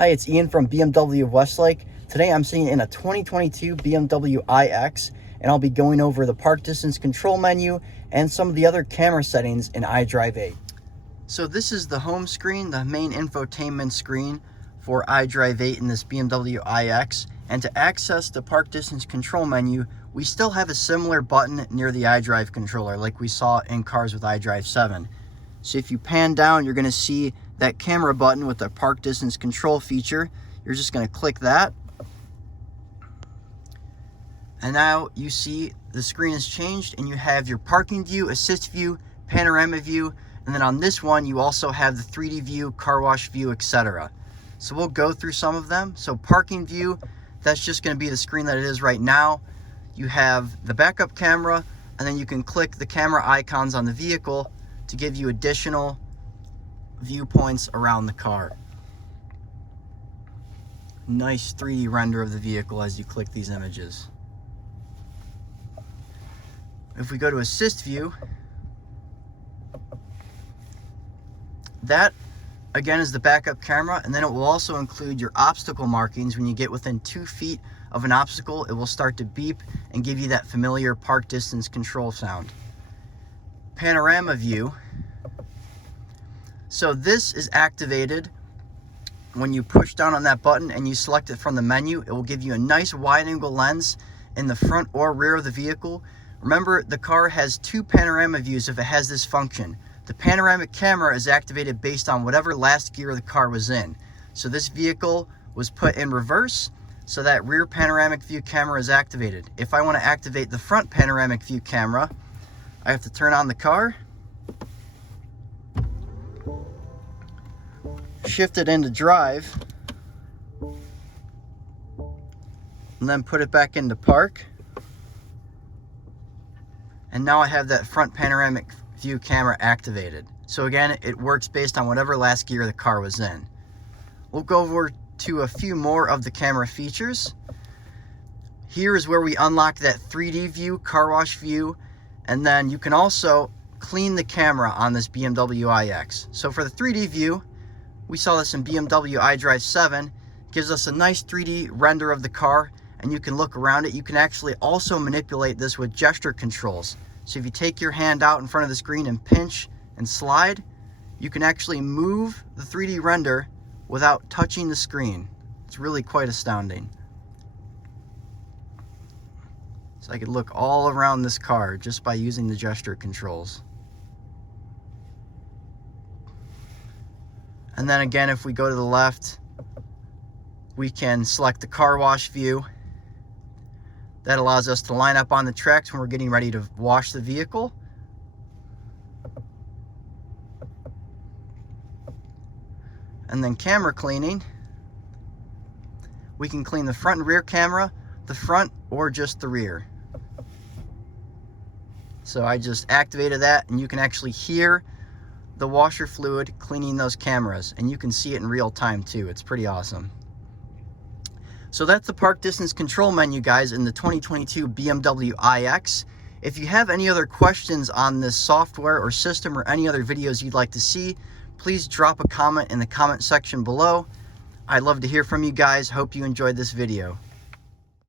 Hi, it's Ian from BMW of Westlake. Today I'm sitting in a 2022 BMW iX, and I'll be going over the park distance control menu and some of the other camera settings in iDrive 8. So this is the home screen, the main infotainment screen for iDrive 8 in this BMW iX. And to access the park distance control menu, we still have a similar button near the iDrive controller like we saw in cars with iDrive 7. So if you pan down, you're going to see that camera button with the park distance control feature. You're just going to click that. And now you see the screen has changed and you have your parking view, assist view, panoramic view, and then on this one you also have the 3D view, car wash view, etc. So we'll go through some of them. So parking view, that's just going to be the screen that it is right now. You have the backup camera, and then you can click the camera icons on the vehicle to give you additional viewpoints around the car. Nice 3D render of the vehicle as you click these images. If we go to assist view, that again is the backup camera, and then it will also include your obstacle markings. When you get within 2 feet of an obstacle, it will start to beep and give you that familiar park distance control sound. Panorama view. So this is activated when you push down on that button and you select it from the menu. It will give you a nice wide angle lens in the front or rear of the vehicle. Remember, the car has 2 panorama views if it has this function. The panoramic camera is activated based on whatever last gear the car was in. So this vehicle was put in reverse, so that rear panoramic view camera is activated. If I want to activate the front panoramic view camera, I have to turn on the car, shift it into drive, and then put it back into park. And now I have that front panoramic view camera activated. So again, it works based on whatever last gear the car was in. We'll go over to a few more of the camera features. Here is where we unlock that 3D view, car wash view, and then you can also clean the camera on this BMW iX. So for the 3D view, we saw this in BMW iDrive 7, gives us a nice 3D render of the car, and you can look around it. You can actually also manipulate this with gesture controls. So if you take your hand out in front of the screen and pinch and slide, you can actually move the 3D render without touching the screen. It's really quite astounding. So I could look all around this car just by using the gesture controls. And then again, if we go to the left, we can select the car wash view. That allows us to line up on the tracks when we're getting ready to wash the vehicle. And then camera cleaning. We can clean the front and rear camera, the front or just the rear. So I just activated that, and you can actually hear the washer fluid cleaning those cameras, and you can see it in real time too. It's pretty awesome. So that's the park distance control menu, guys, in the 2022 BMW iX. If you have any other questions on this software or system or any other videos you'd like to see, please drop a comment in the comment section below. I'd love to hear from you guys. Hope you enjoyed this video.